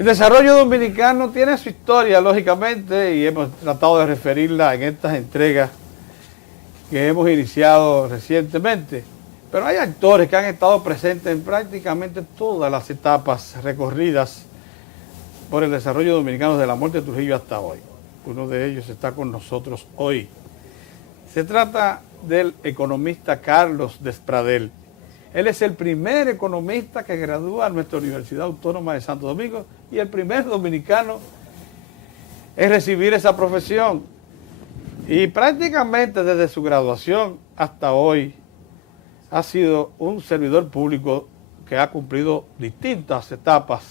El desarrollo dominicano tiene su historia, lógicamente, y hemos tratado de referirla en estas entregas que hemos iniciado recientemente. Pero hay actores que han estado presentes en prácticamente todas las etapas recorridas por el desarrollo dominicano desde la muerte de Trujillo hasta hoy. Uno de ellos está con nosotros hoy. Se trata del economista Carlos Despradel. Él es el primer economista que gradúa en nuestra Universidad Autónoma de Santo Domingo y el primer dominicano en recibir esa profesión. Y prácticamente desde su graduación hasta hoy ha sido un servidor público que ha cumplido distintas etapas,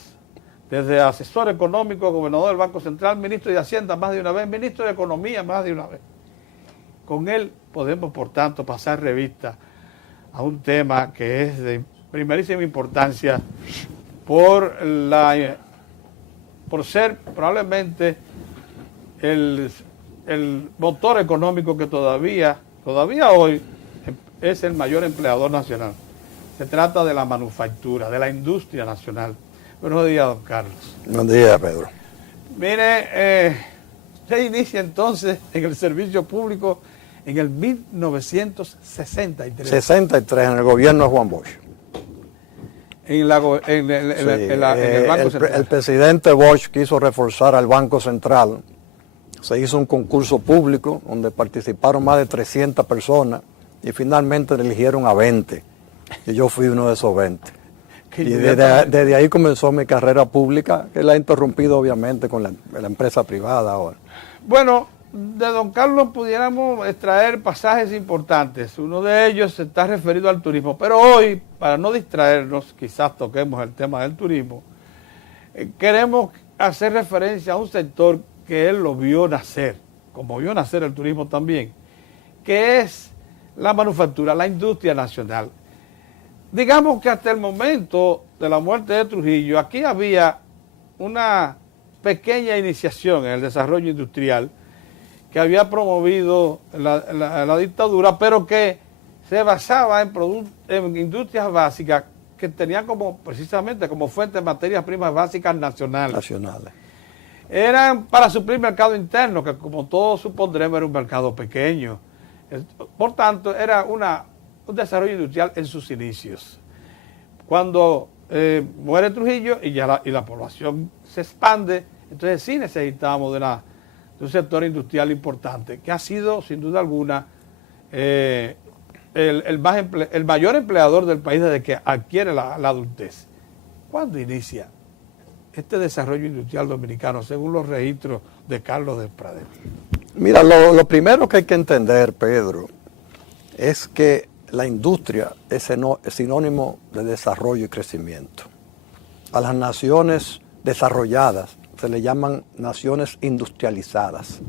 desde asesor económico, gobernador del Banco Central, ministro de Hacienda más de una vez, ministro de Economía más de una vez. Con él podemos, por tanto, pasar revista a un tema que es de primerísima importancia por ser probablemente el motor económico que todavía hoy es el mayor empleador nacional. Se trata de la manufactura, de la industria nacional. Buenos días, don Carlos. Buen día, Pedro. Mire, se inicia entonces en el servicio público en el 1963. 63, en el gobierno de Juan Bosch. En el Banco Central. El presidente Bosch quiso reforzar al Banco Central. Se hizo un concurso público donde participaron más de 300 personas y finalmente eligieron a 20. Y yo fui uno de esos 20. Y desde ahí comenzó mi carrera pública, que la he interrumpido obviamente con la empresa privada ahora. Bueno, de don Carlos pudiéramos extraer pasajes importantes. Uno de ellos está referido al turismo. Pero hoy, para no distraernos, quizás toquemos el tema del turismo, queremos hacer referencia a un sector que él lo vio nacer, como vio nacer el turismo también, que es la manufactura, la industria nacional. Digamos que hasta el momento de la muerte de Trujillo, aquí había una pequeña iniciación en el desarrollo industrial que había promovido la dictadura, pero que se basaba en industrias básicas que tenían precisamente como fuente de materias primas básicas nacionales. Eran para suplir mercado interno, que como todos supondremos era un mercado pequeño. Por tanto, era un desarrollo industrial en sus inicios. Cuando muere Trujillo y la población se expande, entonces sí necesitamos de un sector industrial importante, que ha sido, sin duda alguna, el mayor empleador del país desde que adquiere la adultez. ¿Cuándo inicia este desarrollo industrial dominicano, según los registros de Carlos Despradel? Mira, lo primero que hay que entender, Pedro, es que la industria es sinónimo de desarrollo y crecimiento. A las naciones desarrolladas se le llaman naciones industrializadas.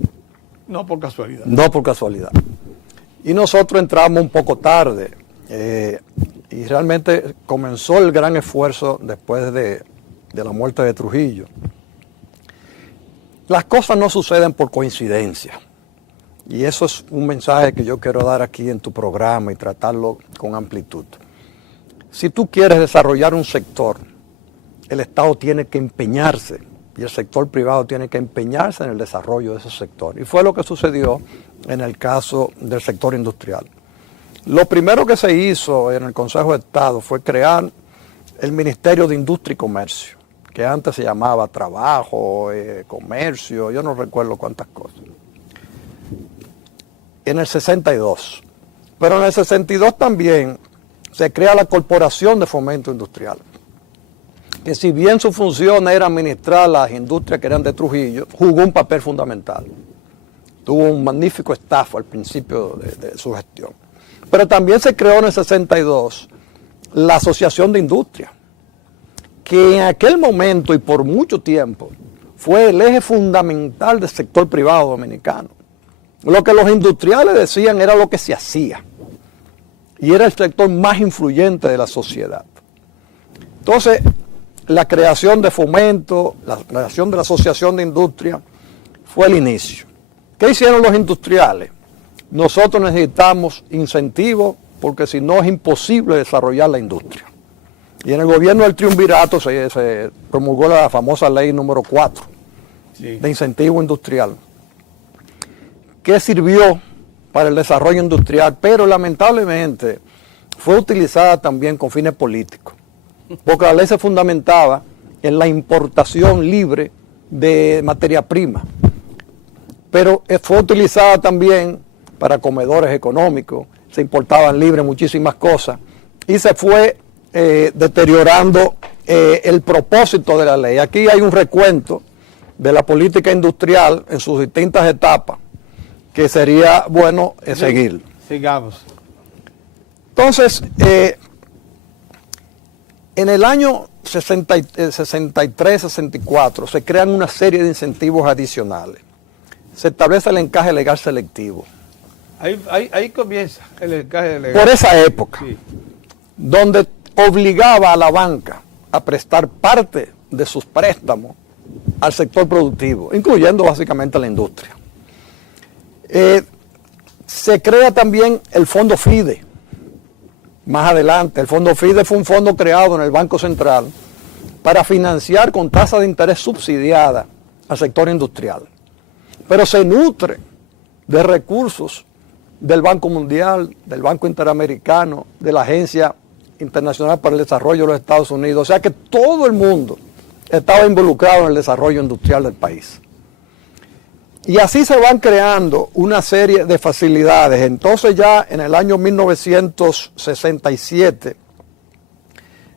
No por casualidad. No por casualidad. Y nosotros entramos un poco tarde y realmente comenzó el gran esfuerzo después de la muerte de Trujillo. Las cosas no suceden por coincidencia. Y eso es un mensaje que yo quiero dar aquí en tu programa y tratarlo con amplitud. Si tú quieres desarrollar un sector, el Estado tiene que empeñarse y el sector privado tiene que empeñarse en el desarrollo de ese sector. Y fue lo que sucedió en el caso del sector industrial. Lo primero que se hizo en el Consejo de Estado fue crear el Ministerio de Industria y Comercio, que antes se llamaba Trabajo, Comercio, yo no recuerdo cuántas cosas. En el 62. Pero en el 62 también se crea la Corporación de Fomento Industrial, que si bien su función era administrar las industrias que eran de Trujillo, jugó un papel fundamental. Tuvo un magnífico staff al principio de su gestión. Pero también se creó en el 62 la Asociación de Industria, que en aquel momento y por mucho tiempo fue el eje fundamental del sector privado dominicano. Lo que los industriales decían era lo que se hacía. Y era el sector más influyente de la sociedad. Entonces, la creación de Fomento, la creación de la Asociación de Industria, fue el inicio. ¿Qué hicieron los industriales? Nosotros necesitamos incentivos porque si no es imposible desarrollar la industria. Y en el gobierno del triunvirato se promulgó la famosa ley número 4 de incentivo industrial, que sirvió para el desarrollo industrial, pero lamentablemente fue utilizada también con fines políticos, porque la ley se fundamentaba en la importación libre de materia prima, pero fue utilizada también para comedores económicos, se importaban libres muchísimas cosas, y se fue deteriorando el propósito de la ley. Aquí hay un recuento de la política industrial en sus distintas etapas, que sería bueno seguir. Sigamos. Entonces, en el año 63-64 se crean una serie de incentivos adicionales. Se establece el encaje legal selectivo. Ahí comienza el encaje legal. Por esa época, Sí. donde obligaba a la banca a prestar parte de sus préstamos al sector productivo, incluyendo básicamente a la industria. Se crea también el Fondo FIDE. Más adelante, el Fondo FIDE fue un fondo creado en el Banco Central para financiar con tasa de interés subsidiada al sector industrial. Pero se nutre de recursos del Banco Mundial, del Banco Interamericano, de la Agencia Internacional para el Desarrollo de los Estados Unidos. O sea que todo el mundo estaba involucrado en el desarrollo industrial del país. Y así se van creando una serie de facilidades. Entonces ya en el año 1967,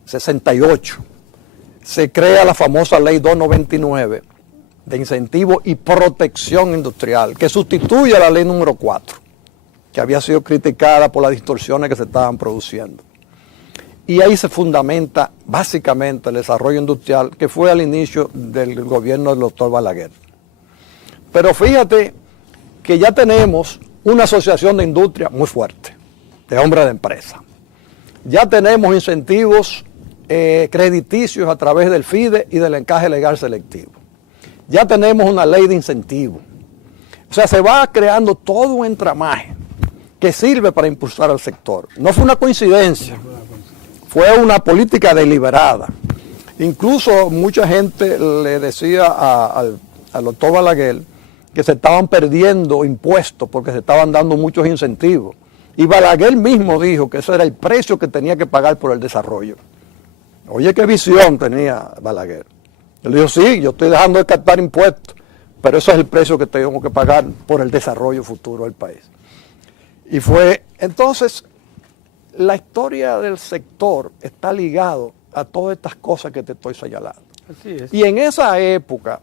68, se crea la famosa Ley 299 de incentivo y protección industrial, que sustituye a la Ley número 4, que había sido criticada por las distorsiones que se estaban produciendo. Y ahí se fundamenta básicamente el desarrollo industrial, que fue al inicio del gobierno del doctor Balaguer. Pero fíjate que ya tenemos una asociación de industria muy fuerte, de hombres de empresa. Ya tenemos incentivos crediticios a través del FIDE y del encaje legal selectivo. Ya tenemos una ley de incentivos. O sea, se va creando todo un entramaje que sirve para impulsar al sector. No fue una coincidencia, fue una política deliberada. Incluso mucha gente le decía al doctor Balaguer que se estaban perdiendo impuestos porque se estaban dando muchos incentivos. Y Balaguer mismo dijo que ese era el precio que tenía que pagar por el desarrollo. Oye, qué visión tenía Balaguer. Él dijo, sí, yo estoy dejando de captar impuestos, pero ese es el precio que tengo que pagar por el desarrollo futuro del país. Y fue, entonces, la historia del sector está ligado a todas estas cosas que te estoy señalando. Así es. Y en esa época,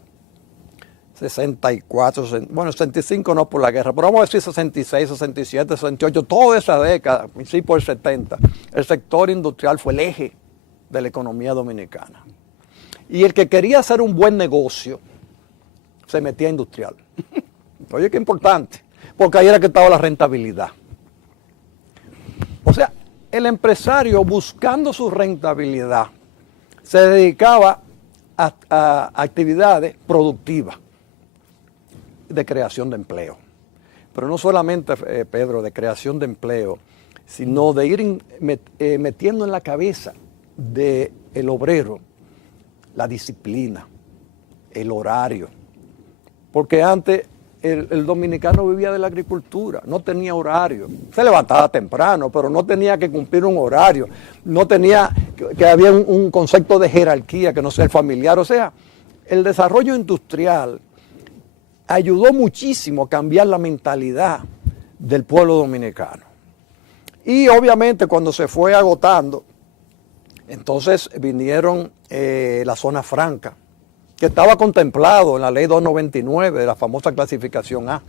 64, bueno, 65 no por la guerra, pero vamos a decir 66, 67, 68, toda esa década, principio del 70, el sector industrial fue el eje de la economía dominicana. Y el que quería hacer un buen negocio, se metía a industrial. Oye, qué importante, porque ahí era que estaba la rentabilidad. O sea, el empresario buscando su rentabilidad se dedicaba a actividades productivas de creación de empleo. Pero no solamente, Pedro, de creación de empleo, sino de ir metiendo en la cabeza del obrero la disciplina, el horario. Porque antes el dominicano vivía de la agricultura, no tenía horario. Se levantaba temprano, pero no tenía que cumplir un horario. No tenía que había un concepto de jerarquía que no sea el familiar. O sea, el desarrollo industrial ayudó muchísimo a cambiar la mentalidad del pueblo dominicano. Y obviamente cuando se fue agotando, entonces vinieron la zona franca, que estaba contemplado en la ley 299 de la famosa clasificación A.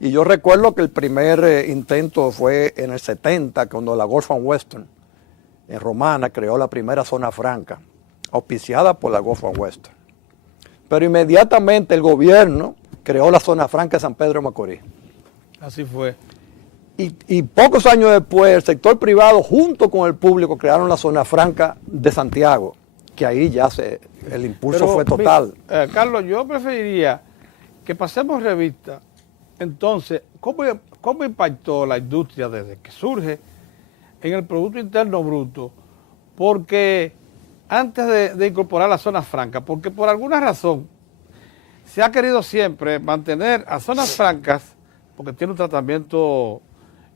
Y yo recuerdo que el primer intento fue en el 70, cuando la Gulf and Western, en Romana, creó la primera zona franca, auspiciada por la Gulf and Western. Pero inmediatamente el gobierno creó la zona franca de San Pedro de Macorís. Así fue. Y pocos años después, el sector privado, junto con el público, crearon la zona franca de Santiago, que ahí ya el impulso fue total. Carlos, yo preferiría que pasemos revista. Entonces, ¿cómo impactó la industria desde que surge en el Producto Interno Bruto porque antes de incorporar las zonas francas, porque por alguna razón se ha querido siempre mantener a zonas francas, porque tiene un tratamiento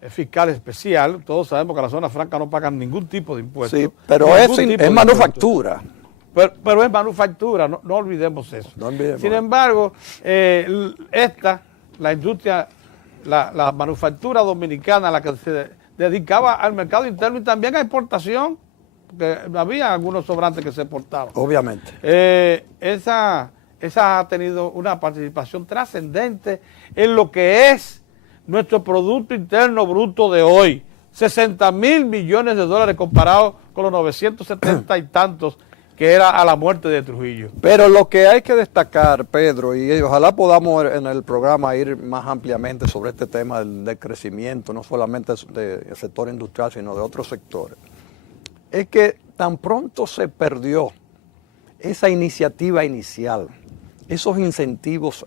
fiscal especial. Todos sabemos que las zonas francas no pagan ningún tipo de impuestos. Sí, pero es manufactura. Pero es manufactura, no olvidemos eso. No olvidemos. Sin embargo, la industria, la manufactura dominicana, la que se dedicaba al mercado interno y también a exportación, porque había algunos sobrantes que se exportaban. Obviamente. Esa ha tenido una participación trascendente en lo que es nuestro Producto Interno Bruto de hoy. 60.000 millones de dólares comparado con los 970 y tantos que era a la muerte de Trujillo. Pero lo que hay que destacar, Pedro, y ojalá podamos en el programa ir más ampliamente sobre este tema del crecimiento, no solamente del sector industrial, sino de otros sectores, es que tan pronto se perdió esa iniciativa inicial, esos incentivos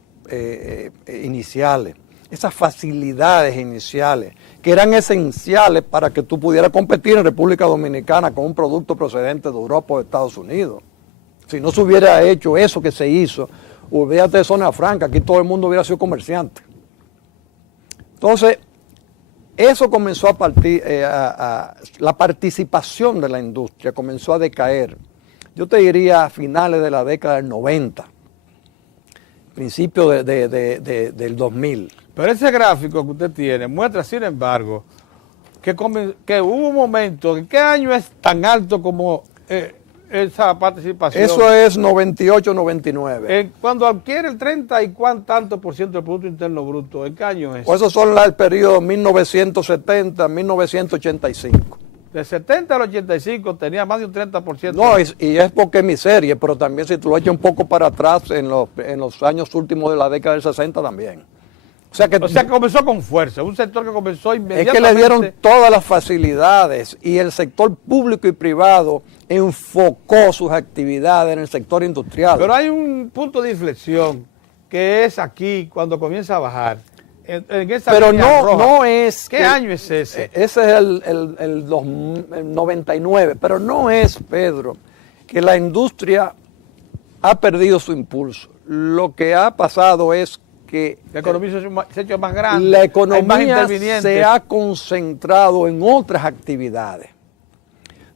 iniciales, esas facilidades iniciales que eran esenciales para que tú pudieras competir en República Dominicana con un producto procedente de Europa o de Estados Unidos. Si no se hubiera hecho eso que se hizo, olvídate de zona franca, aquí todo el mundo hubiera sido comerciante. Entonces, eso comenzó a partir, la participación de la industria comenzó a decaer. Yo te diría a finales de la década del 90, principio del 2000. Pero ese gráfico que usted tiene muestra, sin embargo, que hubo un momento. ¿En qué año es tan alto como esa participación? Eso es 98, 99. Cuando adquiere el 30 y tanto por ciento del Producto Interno Bruto, ¿en qué año es? Pues esos son el periodo 1970, 1985. De 70 al 85 tenía más de un 30%. No, y es porque es mi serie, pero también si tú lo echas un poco para atrás, en los años últimos de la década del 60 también. O sea, que comenzó con fuerza, un sector que comenzó inmediatamente. Es que le dieron todas las facilidades y el sector público y privado enfocó sus actividades en el sector industrial. Pero hay un punto de inflexión que es aquí cuando comienza a bajar. En esa pero línea roja. No es... ¿Qué año es ese? Ese es el 99, pero no es, Pedro, que la industria ha perdido su impulso. Lo que ha pasado es que la economía se ha hecho más grande, la economía hay más intervinientes. Se ha concentrado en otras actividades.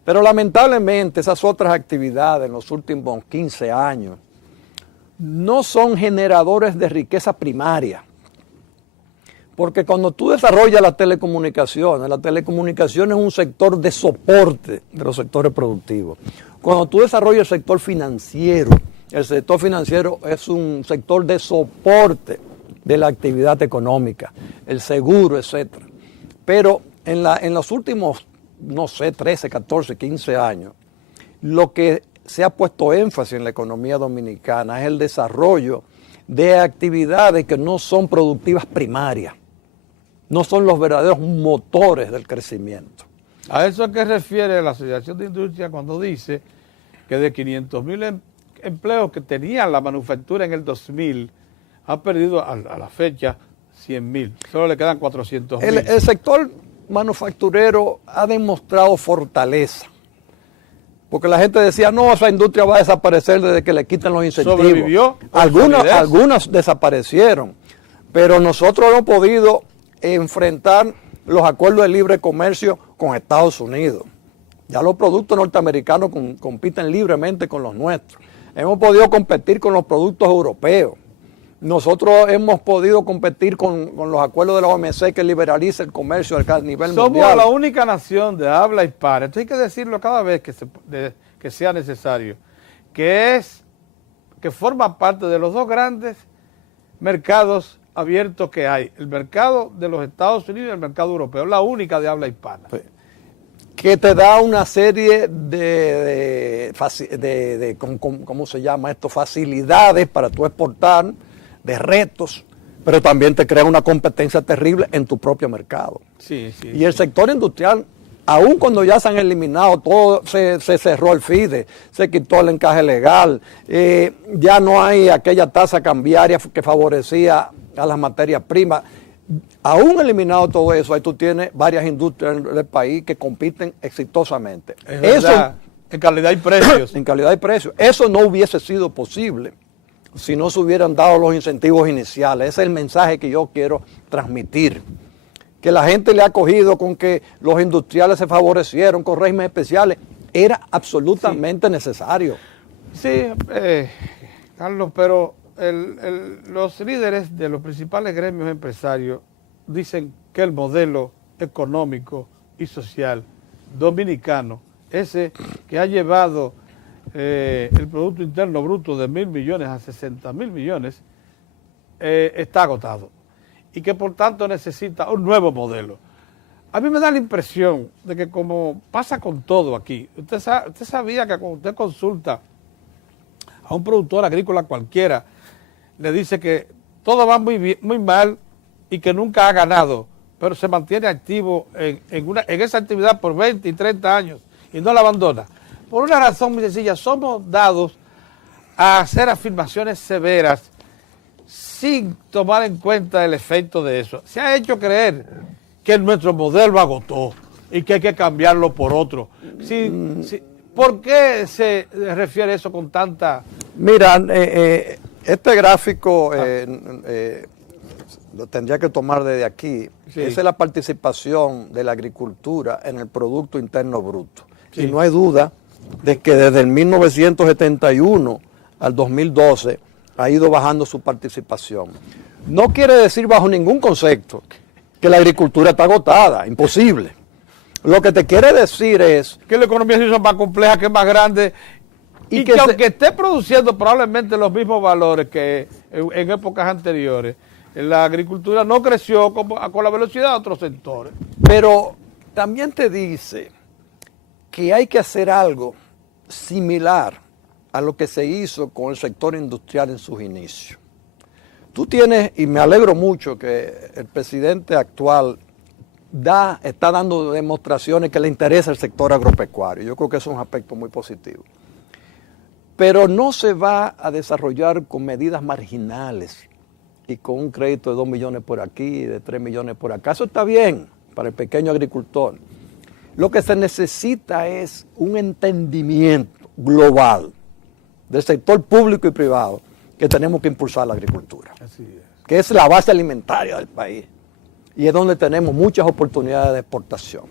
Pero lamentablemente esas otras actividades en los últimos 15 años no son generadores de riqueza primaria. Porque cuando tú desarrollas la telecomunicación es un sector de soporte de los sectores productivos. Cuando tú desarrollas el sector financiero es un sector de soporte de la actividad económica, el seguro, etcétera. Pero en los últimos, 13, 14, 15 años, lo que se ha puesto énfasis en la economía dominicana es el desarrollo de actividades que no son productivas primarias, no son los verdaderos motores del crecimiento. A eso es que refiere la Asociación de Industria cuando dice que de 500.000 empleos que tenía la manufactura en el 2000, ha perdido a la fecha 100.000. Solo le quedan 400.000. El sector manufacturero ha demostrado fortaleza. Porque la gente decía, no, esa industria va a desaparecer desde que le quitan los incentivos. Sobrevivió. Algunas desaparecieron. Pero nosotros hemos podido enfrentar los acuerdos de libre comercio con Estados Unidos. Ya los productos norteamericanos compiten libremente con los nuestros. Hemos podido competir con los productos europeos. Nosotros hemos podido competir con los acuerdos de la OMC que liberaliza el comercio a nivel mundial. Somos la única nación de habla hispana, esto hay que decirlo cada vez que sea necesario, que forma parte de los dos grandes mercados abiertos que hay, el mercado de los Estados Unidos y el mercado europeo, la única de habla hispana. Que te da una serie ¿cómo se llama esto? Facilidades para tú exportar, de retos, pero también te crea una competencia terrible en tu propio mercado. Sí. Y el sector industrial, aun cuando ya se han eliminado, todo se cerró el FIDE, se quitó el encaje legal, ya no hay aquella tasa cambiaria que favorecía a las materias primas. Aún eliminado todo eso, ahí tú tienes varias industrias del país que compiten exitosamente. En calidad y precios. En calidad y precio. Eso no hubiese sido posible si no se hubieran dado los incentivos iniciales. Ese es el mensaje que yo quiero transmitir. Que la gente le ha cogido con que los industriales se favorecieron con regímenes especiales. Era absolutamente necesario. Sí, Carlos, pero los líderes de los principales gremios empresarios dicen que el modelo económico y social dominicano, ese que ha llevado el Producto Interno Bruto de 1.000 millones a 60.000 millones, está agotado y que por tanto necesita un nuevo modelo. A mí me da la impresión de que, como pasa con todo aquí, usted sabía que cuando usted consulta a un productor agrícola cualquiera, le dice que todo va muy bien, muy mal y que nunca ha ganado, pero se mantiene activo en esa actividad por 20 y 30 años y no la abandona. Por una razón muy sencilla, somos dados a hacer afirmaciones severas sin tomar en cuenta el efecto de eso. Se ha hecho creer que nuestro modelo agotó y que hay que cambiarlo por otro. ¿Por qué se refiere eso con tanta...? Mira, este gráfico lo tendría que tomar desde aquí. Sí. Esa es la participación de la agricultura en el Producto Interno Bruto. Sí. Y no hay duda de que desde el 1971 al 2012 ha ido bajando su participación. No quiere decir bajo ningún concepto que la agricultura está agotada, imposible. Lo que te quiere decir es que la economía se hizo más compleja, que es más grande, y que aunque esté produciendo probablemente los mismos valores que en épocas anteriores, la agricultura no creció con la velocidad de otros sectores. Pero también te dice que hay que hacer algo similar a lo que se hizo con el sector industrial en sus inicios. Tú tienes, y me alegro mucho que el presidente actual está dando demostraciones que le interesa el sector agropecuario. Yo creo que eso es un aspecto muy positivo. Pero no se va a desarrollar con medidas marginales y con un crédito de 2 millones por aquí, de 3 millones por acá. Eso está bien para el pequeño agricultor. Lo que se necesita es un entendimiento global del sector público y privado que tenemos que impulsar la agricultura. Así es. Que es la base alimentaria del país y es donde tenemos muchas oportunidades de exportación.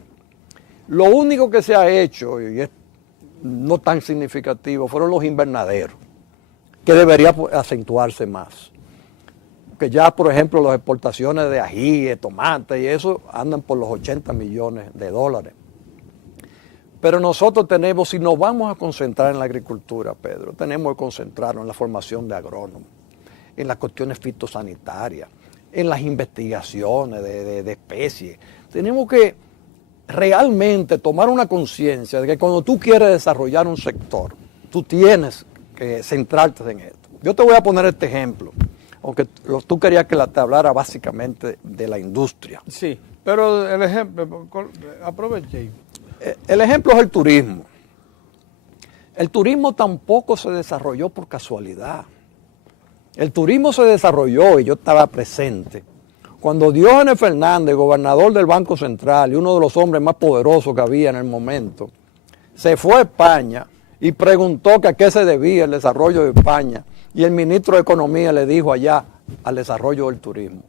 Lo único que se ha hecho, y es no tan significativo, fueron los invernaderos, que debería acentuarse más. Que ya, por ejemplo, las exportaciones de ají, de tomate y eso andan por los 80 millones de dólares. Pero nosotros tenemos, si nos vamos a concentrar en la agricultura, Pedro, tenemos que concentrarnos en la formación de agrónomos, en las cuestiones fitosanitarias, en las investigaciones de especies. Tenemos que realmente tomar una conciencia de que cuando tú quieres desarrollar un sector, tú tienes que centrarte en esto. Yo te voy a poner este ejemplo, aunque tú querías que te hablara básicamente de la industria. Sí, pero el ejemplo, aproveche. El ejemplo es el turismo. El turismo tampoco se desarrolló por casualidad. El turismo se desarrolló, y yo estaba presente, cuando Diógenes Fernández, gobernador del Banco Central y uno de los hombres más poderosos que había en el momento, se fue a España y preguntó que a qué se debía el desarrollo de España. Y el ministro de Economía le dijo allá al desarrollo del turismo.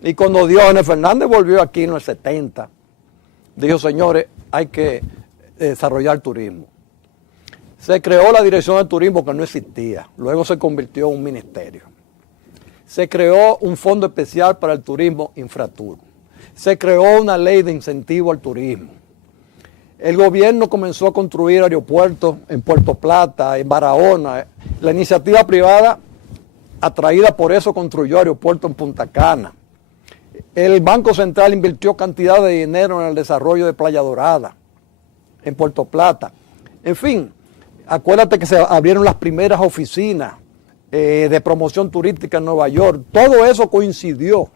Y cuando Diógenes Fernández volvió aquí en los 70, dijo, señores, hay que desarrollar turismo. Se creó la Dirección de Turismo que no existía, luego se convirtió en un ministerio. Se creó un fondo especial para el turismo Infratur. Se creó una ley de incentivo al turismo. El gobierno comenzó a construir aeropuertos en Puerto Plata, en Barahona. La iniciativa privada, atraída por eso, construyó aeropuertos en Punta Cana. El Banco Central invirtió cantidad de dinero en el desarrollo de Playa Dorada, en Puerto Plata. En fin, acuérdate que se abrieron las primeras oficinas de promoción turística en Nueva York. Todo eso coincidió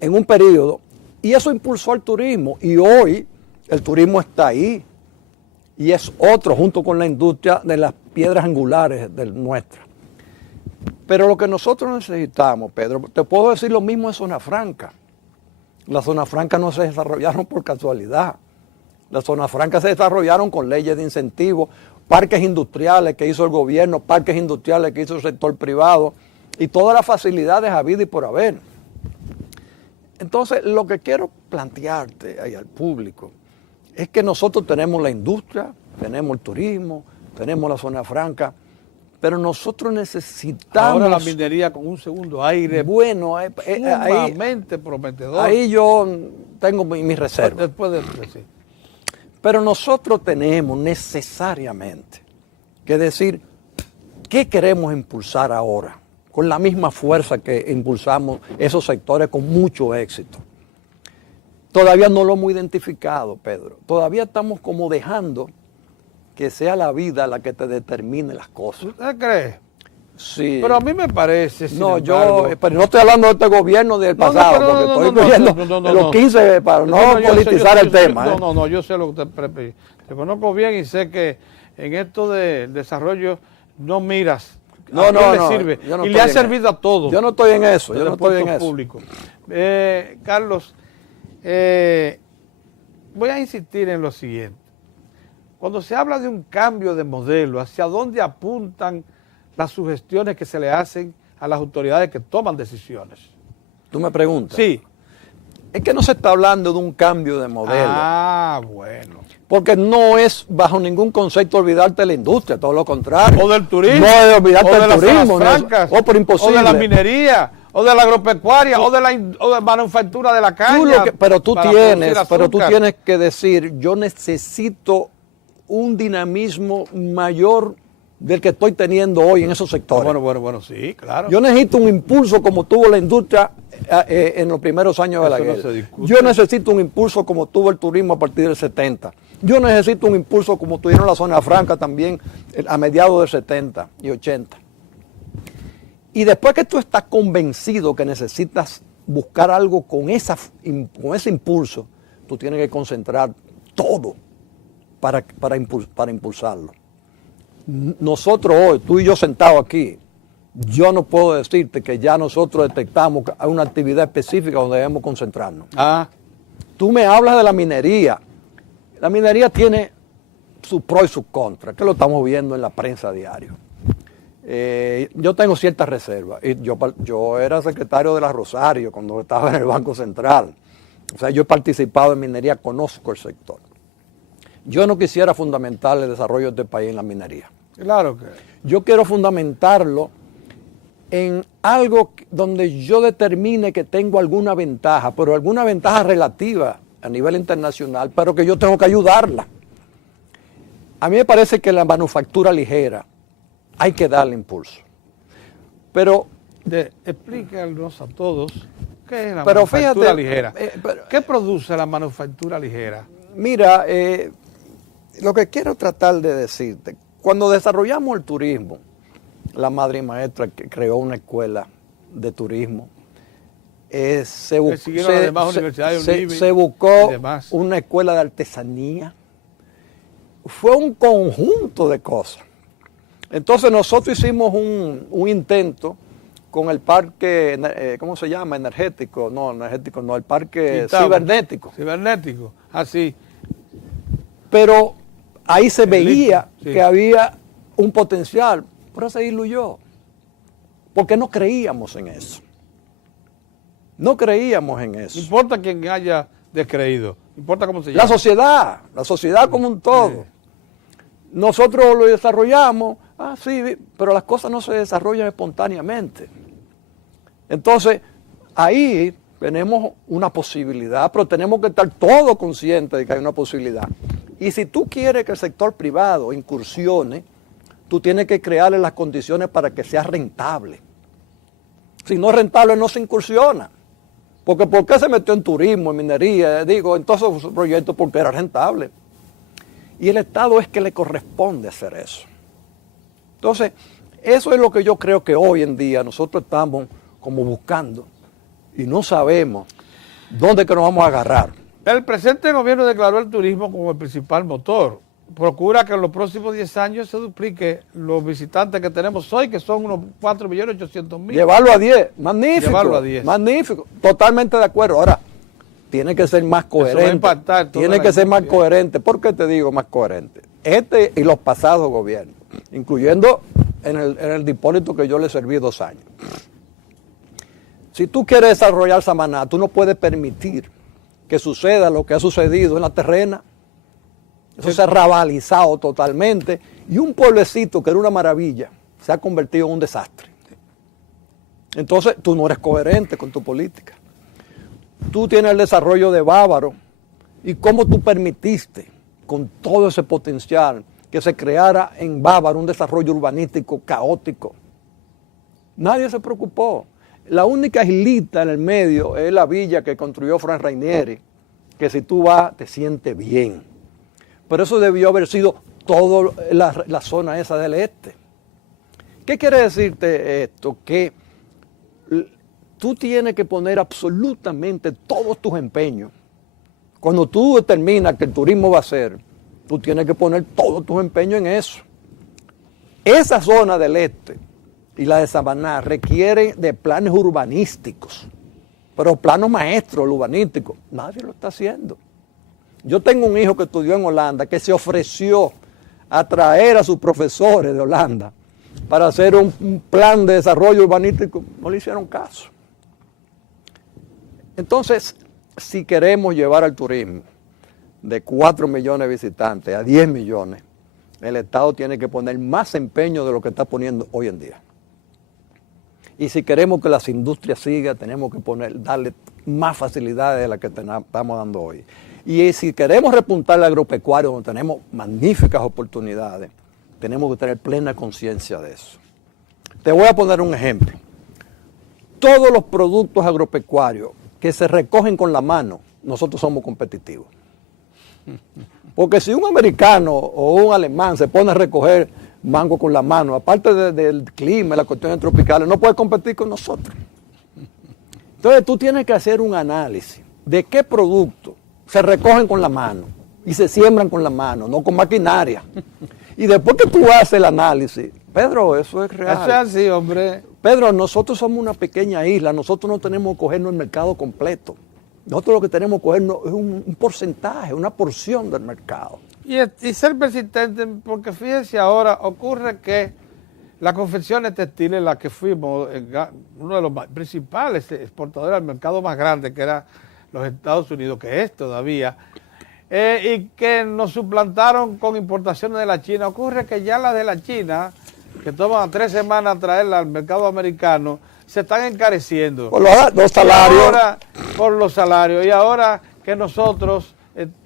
en un periodo y eso impulsó al turismo. Y hoy el turismo está ahí y es otro, junto con la industria de las piedras angulares de nuestra. Pero lo que nosotros necesitamos, Pedro, te puedo decir lo mismo en Zona Franca. Las zonas francas no se desarrollaron por casualidad. Las zonas francas se desarrollaron con leyes de incentivo, parques industriales que hizo el gobierno, parques industriales que hizo el sector privado y todas las facilidades habidas y por haber. Entonces, lo que quiero plantearte ahí al público es que nosotros tenemos la industria, tenemos el turismo, tenemos la zona franca, pero nosotros necesitamos... Ahora la minería con un segundo aire bueno, sumamente prometedor. Ahí yo tengo mi reserva. Después de decir. Pero nosotros tenemos necesariamente que decir qué queremos impulsar ahora, con la misma fuerza que impulsamos esos sectores con mucho éxito. Todavía no lo hemos identificado, Pedro. Todavía estamos como dejando que sea la vida la que te determine las cosas. ¿Usted cree? Sí. Pero a mí me parece, no, pero no estoy hablando de este gobierno del pasado, porque estoy viendo los 15 para no politizar el tema. No, yo sé lo que usted prefiere. Te conozco bien y sé que en esto de desarrollo no miras. No, le sirve. Y le ha servido a todos. Yo no estoy en eso, yo no estoy en eso. Público. Carlos, voy a insistir en lo siguiente. Cuando se habla de un cambio de modelo, ¿hacia dónde apuntan las sugestiones que se le hacen a las autoridades que toman decisiones? ¿Tú me preguntas? Sí. Es que no se está hablando de un cambio de modelo. Ah, bueno. Porque no es bajo ningún concepto olvidarte de la industria, todo lo contrario. O del turismo. No es olvidarte del turismo. Francas, o por imposible. O de la minería, o de la agropecuaria, o de la manufactura de la caña. Pero tú tienes que decir, yo necesito un dinamismo mayor del que estoy teniendo hoy en esos sectores. Bueno, sí, claro. Yo necesito un impulso como tuvo la industria en los primeros años de la guerra. Yo necesito un impulso como tuvo el turismo a partir del 70. Yo necesito un impulso como tuvieron la zona franca también a mediados del 70 y 80. Y después que tú estás convencido que necesitas buscar algo con ese impulso, tú tienes que concentrar todo para impulsarlo. Nosotros hoy, tú y yo sentados aquí, yo no puedo decirte que ya nosotros detectamos que hay una actividad específica donde debemos concentrarnos. Tú me hablas de la minería. La minería tiene sus pros y sus contras, que lo estamos viendo en la prensa diario. Yo tengo ciertas reservas. Yo era secretario de la Rosario cuando estaba en el Banco Central. O sea, yo he participado en minería, conozco el sector. Yo no quisiera fundamentar el desarrollo de este país en la minería. Claro que. Yo quiero fundamentarlo en algo donde yo determine que tengo alguna ventaja, pero alguna ventaja relativa a nivel internacional, pero que yo tengo que ayudarla. A mí me parece que la manufactura ligera hay que darle impulso. Pero explícanos a todos qué es la manufactura ligera. ¿Qué produce la manufactura ligera? Mira, lo que quiero tratar de decirte, cuando desarrollamos el turismo, la madre y maestra que creó una escuela de turismo, se buscó una escuela de artesanía, fue un conjunto de cosas. Entonces nosotros hicimos un intento con el parque, ¿cómo se llama? Energético, el parque cibernético. Cibernético, así. Pero ahí se veía que había un potencial, pero se diluyó, porque no creíamos en eso. No creíamos en eso. No importa quién haya descreído, importa cómo se llama. La sociedad como un todo. Sí. Nosotros lo desarrollamos, sí, pero las cosas no se desarrollan espontáneamente. Entonces, ahí tenemos una posibilidad, pero tenemos que estar todos conscientes de que hay una posibilidad. Y si tú quieres que el sector privado incursione, tú tienes que crearle las condiciones para que sea rentable. Si no es rentable, no se incursiona. Porque ¿por qué se metió en turismo, en minería? En todos esos proyectos porque era rentable. Y el Estado es que le corresponde hacer eso. Entonces, eso es lo que yo creo que hoy en día nosotros estamos como buscando y no sabemos dónde que nos vamos a agarrar. El presente gobierno declaró el turismo como el principal motor. Procura que en los próximos 10 años se duplique los visitantes que tenemos hoy, que son unos 4.800.000. Llevarlo a 10, magnífico. Llevarlo a 10. Magnífico, totalmente de acuerdo. Ahora, tiene que ser más coherente. Tiene que ser más coherente. ¿Por qué te digo más coherente? Este y los pasados gobiernos, incluyendo en el de Hipólito, que yo le serví 2 años. Si tú quieres desarrollar Samaná, tú no puedes permitir que suceda lo que ha sucedido en la terrena. Eso se ha rabalizado totalmente. Y un pueblecito que era una maravilla se ha convertido en un desastre. Entonces tú no eres coherente con tu política. Tú tienes el desarrollo de Bávaro. ¿Y cómo tú permitiste, con todo ese potencial, que se creara en Bávaro un desarrollo urbanístico caótico? Nadie se preocupó. La única islita en el medio es la villa que construyó Frank Rainieri, que si tú vas te sientes bien. Pero eso debió haber sido toda la zona esa del este. ¿Qué quiere decirte esto? Que tú tienes que poner absolutamente todos tus empeños. Cuando tú determinas que el turismo va a ser, tú tienes que poner todos tus empeños en eso. Esa zona del este y la de Samaná requieren de planes urbanísticos, pero planos maestros urbanísticos. Nadie lo está haciendo. Yo tengo un hijo que estudió en Holanda que se ofreció a traer a sus profesores de Holanda para hacer un plan de desarrollo urbanístico. No le hicieron caso. Entonces, si queremos llevar al turismo de 4 millones de visitantes a 10 millones, el Estado tiene que poner más empeño de lo que está poniendo hoy en día. Y si queremos que las industrias sigan, tenemos que darle más facilidades de las que estamos dando hoy. Y si queremos repuntar al agropecuario, donde tenemos magníficas oportunidades, tenemos que tener plena conciencia de eso. Te voy a poner un ejemplo. Todos los productos agropecuarios que se recogen con la mano, nosotros somos competitivos. Porque si un americano o un alemán se pone a recoger mango con la mano, aparte del clima y las cuestiones tropicales, no puede competir con nosotros. Entonces tú tienes que hacer un análisis de qué productos se recogen con la mano y se siembran con la mano, no con maquinaria. Y después que tú haces el análisis, Pedro, eso es real. Eso es así, hombre. Pedro, nosotros somos una pequeña isla, nosotros no tenemos que cogernos el mercado completo. Nosotros lo que tenemos que cogernos es un porcentaje, una porción del mercado. Y ser persistente, porque fíjense ahora, ocurre que las confecciones textiles, las que fuimos, uno de los principales exportadores al mercado más grande, que era los Estados Unidos, que es todavía, y que nos suplantaron con importaciones de la China. Ocurre que ya las de la China, que toman 3 semanas traerlas al mercado americano, se están encareciendo. Por los salarios. Ahora, por los salarios. Y ahora que nosotros,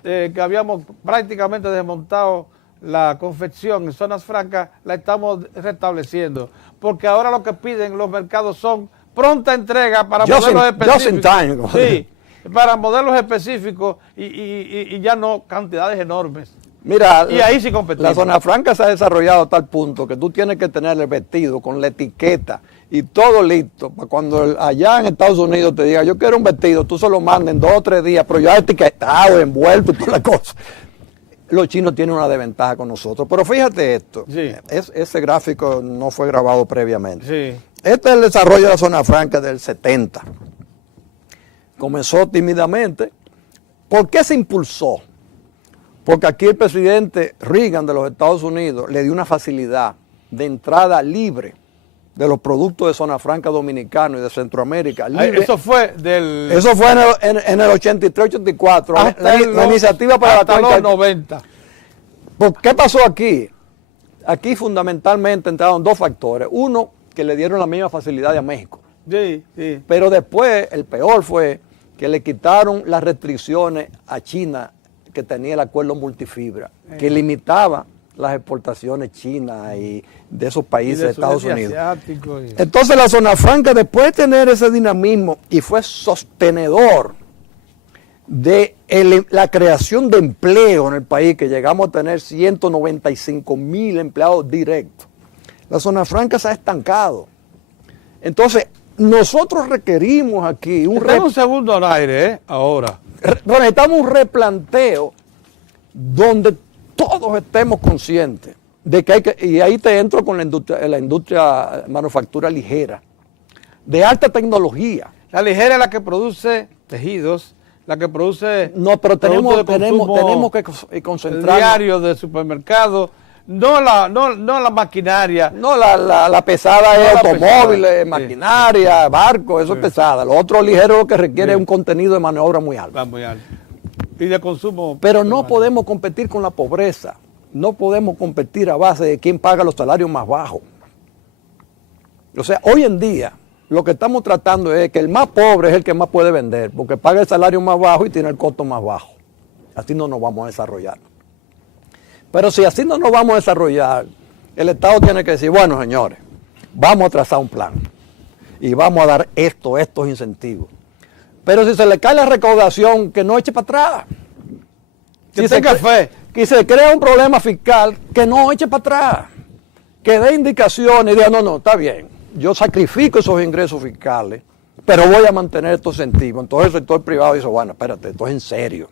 que habíamos prácticamente desmontado la confección en zonas francas, la estamos restableciendo. Porque ahora lo que piden los mercados son pronta entrega para modelos específicos. Sí, para modelos específicos y ya no cantidades enormes. Mira, y ahí sí competimos. La zona franca se ha desarrollado a tal punto que tú tienes que tener el vestido con la etiqueta y todo listo para cuando allá en Estados Unidos te diga yo quiero un vestido, tú se lo mandas en 2 o 3 días, pero ya etiquetado, envuelto y toda la cosa. Los chinos tienen una desventaja con nosotros, pero fíjate esto, sí. Ese gráfico no fue grabado previamente. Sí. Este es el desarrollo de la zona franca del 70. Comenzó tímidamente. ¿Por qué se impulsó? Porque aquí el presidente Reagan de los Estados Unidos le dio una facilidad de entrada libre de los productos de zona franca dominicano y de Centroamérica. Libre. Eso fue en el 83-84, la iniciativa para hasta los 90. ¿Qué pasó aquí? Aquí fundamentalmente entraron 2 factores. Uno, que le dieron la misma facilidad a México. Sí, sí. Pero después, el peor fue que le quitaron las restricciones a China que tenía el acuerdo multifibra, que limitaba las exportaciones chinas y de esos países de Estados Unidos. Entonces la zona franca, después de tener ese dinamismo y fue sostenedor de la creación de empleo en el país, que llegamos a tener 195,000 empleados directos, la zona franca se ha estancado. Entonces nosotros requerimos aquí un segundo al aire, ahora. Necesitamos un replanteo donde todos estemos conscientes de que y ahí te entro con la industria manufactura ligera, de alta tecnología. La ligera es la que produce tejidos, la que produce No, pero tenemos que concentrarnos. diario de supermercado, no la maquinaria. No, la pesada No es la automóviles, pesada, maquinaria, barcos, eso es pesada. Lo otro ligero lo que requiere Sí. es un contenido de maniobra muy alto. Va muy alto. Y de consumo. Pero no podemos competir con la pobreza. No podemos competir a base de quién paga los salarios más bajos. O sea, hoy en día lo que estamos tratando es que el más pobre es el que más puede vender, porque paga el salario más bajo y tiene el costo más bajo. Así no nos vamos a desarrollar. Pero si así no nos vamos a desarrollar, el Estado tiene que decir, bueno, señores, vamos a trazar un plan y vamos a dar estos incentivos. Pero si se le cae la recaudación, que no eche para atrás. Que tenga fe. Que se crea un problema fiscal, que no eche para atrás. Que dé indicaciones y diga, no, está bien, yo sacrifico esos ingresos fiscales, pero voy a mantener estos incentivos. Entonces el sector privado dice, bueno, espérate, esto es en serio.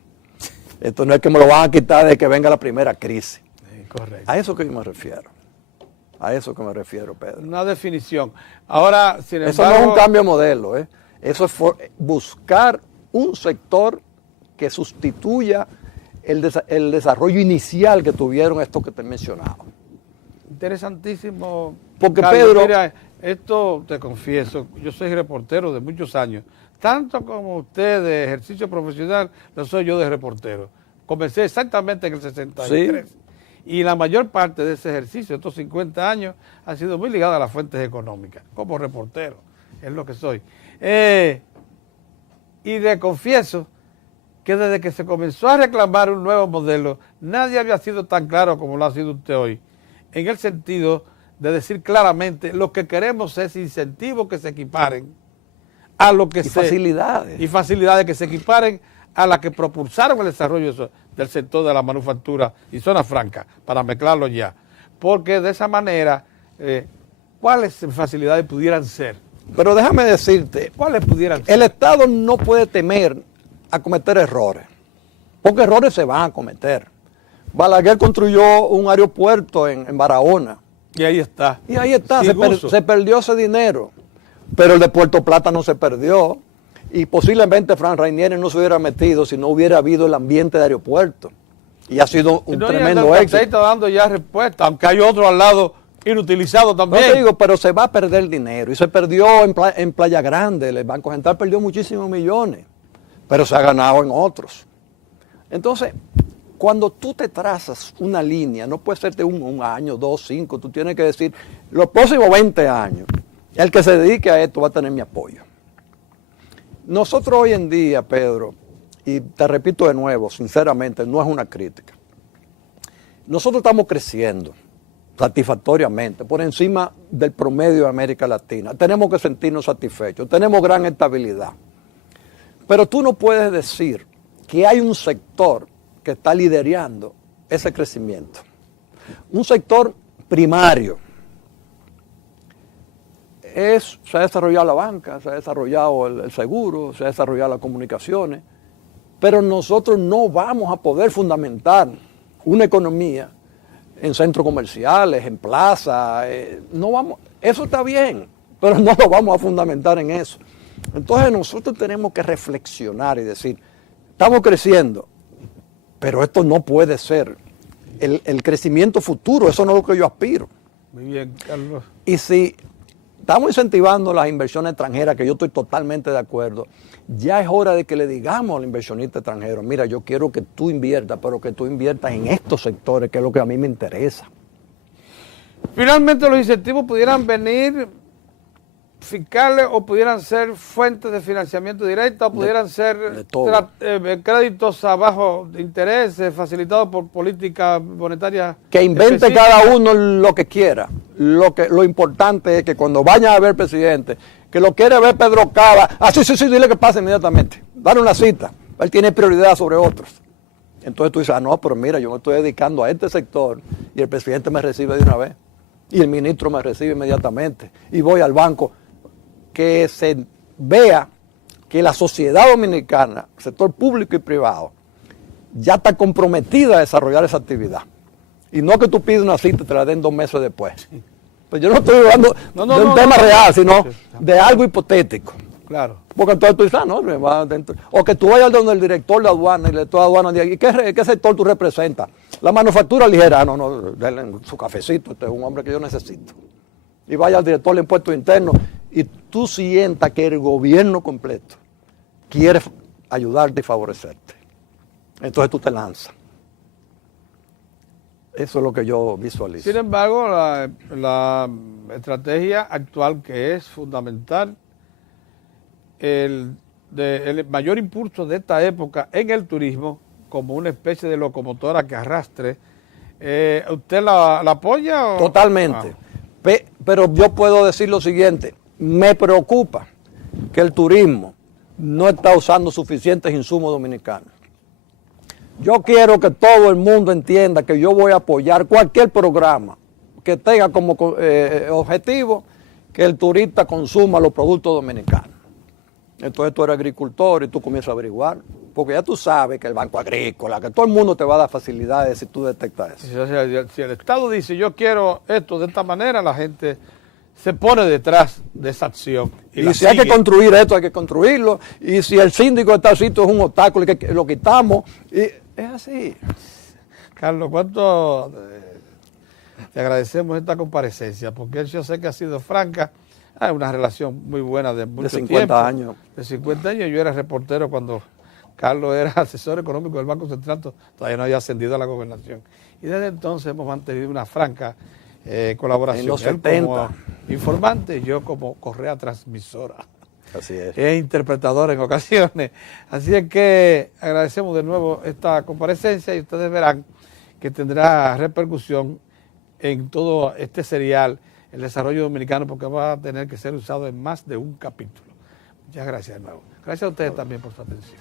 Esto no es que me lo van a quitar de que venga la primera crisis. Sí, correcto. A eso que yo me refiero. A eso que me refiero, Pedro. Una definición. Ahora, sin embargo... Eso no es un cambio de modelo, ¿eh? Eso es buscar un sector que sustituya el desarrollo inicial que tuvieron estos que te he mencionado. Interesantísimo. Porque, Carlos, Pedro... mira, esto te confieso, yo soy reportero de muchos años. Tanto como usted de ejercicio profesional, lo soy yo de reportero. Comencé exactamente en el 63. Sí. Y la mayor parte de ese ejercicio, estos 50 años, ha sido muy ligada a las fuentes económicas, como reportero, es lo que soy. Y le confieso que desde que se comenzó a reclamar un nuevo modelo, nadie había sido tan claro como lo ha sido usted hoy, en el sentido de decir claramente lo que queremos es incentivos que se equiparen a lo que facilidades que se equiparen a las que propulsaron el desarrollo del sector de la manufactura y zona franca, para mezclarlo ya. Porque de esa manera, ¿cuáles facilidades pudieran ser? Pero déjame decirte, ¿cuáles pudieran ser? El Estado no puede temer a cometer errores, porque errores se van a cometer. Balaguer construyó un aeropuerto en Barahona. Y ahí está. Y ahí está, se perdió ese dinero. Pero el de Puerto Plata no se perdió. Y posiblemente Frank Rainieri no se hubiera metido si no hubiera habido el ambiente de aeropuerto. Y ha sido un tremendo éxito. Está dando ya respuesta, aunque hay otro al lado inutilizado también. No te digo, pero se va a perder dinero. Y se perdió en Playa Grande. El Banco Central perdió muchísimos millones. Pero se ha ganado en otros. Entonces, cuando tú te trazas una línea, no puede ser de un año, 2, 5, tú tienes que decir, los próximos 20 años, el que se dedique a esto va a tener mi apoyo. Nosotros hoy en día, Pedro, y te repito de nuevo, sinceramente, no es una crítica. Nosotros estamos creciendo satisfactoriamente, por encima del promedio de América Latina. Tenemos que sentirnos satisfechos, tenemos gran estabilidad. Pero tú no puedes decir que hay un sector que está liderando ese crecimiento. Un sector primario. Se ha desarrollado la banca, se ha desarrollado el seguro, se ha desarrollado las comunicaciones, pero nosotros no vamos a poder fundamentar una economía en centros comerciales, en plazas, no vamos, eso está bien, pero no lo vamos a fundamentar en eso. Entonces nosotros tenemos que reflexionar y decir, estamos creciendo, pero esto no puede ser el crecimiento futuro, eso no es lo que yo aspiro. Muy bien, Carlos. Y si estamos incentivando las inversiones extranjeras, que yo estoy totalmente de acuerdo, ya es hora de que le digamos al inversionista extranjero, mira, yo quiero que tú inviertas, pero que tú inviertas en estos sectores, que es lo que a mí me interesa. Finalmente los incentivos pudieran venir fiscales o pudieran ser fuentes de financiamiento directo, o pudieran ser créditos a bajo interés facilitados por políticas monetarias. Que invente cada uno lo que quiera. Lo importante es que cuando vayan a ver presidente, que lo quiere ver Pedro Cava, sí, dile que pase inmediatamente, dale una cita, él tiene prioridad sobre otros. Entonces tú dices, no, pero mira, yo me estoy dedicando a este sector y el presidente me recibe de una vez y el ministro me recibe inmediatamente y voy al banco. Que se vea que la sociedad dominicana, sector público y privado, ya está comprometida a desarrollar esa actividad. Y no que tú pides una cita y te la den 2 meses después. Pues yo no estoy hablando de un tema real, sino de algo hipotético. Claro. Porque entonces tú dices, no, me va dentro. O que tú vayas donde el director de aduana y el director de aduana diga, ¿y qué sector tú representas? La manufactura ligera, no, denle su cafecito, este es un hombre que yo necesito. Y vaya al director de impuestos internos y tú sientas que el gobierno completo quiere ayudarte y favorecerte. Entonces tú te lanzas. Eso es lo que yo visualizo. Sin embargo, la estrategia actual, que es fundamental, el mayor impulso de esta época en el turismo, como una especie de locomotora que arrastre, ¿usted la apoya? Totalmente. Pero yo puedo decir lo siguiente, me preocupa que el turismo no está usando suficientes insumos dominicanos. Yo quiero que todo el mundo entienda que yo voy a apoyar cualquier programa que tenga como objetivo que el turista consuma los productos dominicanos. Entonces tú eres agricultor y tú comienzas a averiguar, porque ya tú sabes que el Banco Agrícola, que todo el mundo te va a dar facilidades si tú detectas eso. O sea, si el Estado dice yo quiero esto de esta manera, la gente se pone detrás de esa acción. Y si hay que construir esto, hay que construirlo. Y si el síndico de tal sitio es un obstáculo, que lo quitamos. Y es así. Carlos, ¿cuánto te agradecemos esta comparecencia? Porque yo sé que ha sido franca. Hay una relación muy buena de mucho tiempo. De 50 años. De 50 años. Yo era reportero cuando Carlos era asesor económico del Banco Central, todavía no había ascendido a la gobernación. Y desde entonces hemos mantenido una franca colaboración. En los Él 70. como informante y yo como correa transmisora. Así es. E interpretador en ocasiones. Así es que agradecemos de nuevo esta comparecencia y ustedes verán que tendrá repercusión en todo este serial, el desarrollo dominicano, porque va a tener que ser usado en más de un capítulo. Muchas gracias de nuevo. Gracias a ustedes también por su atención.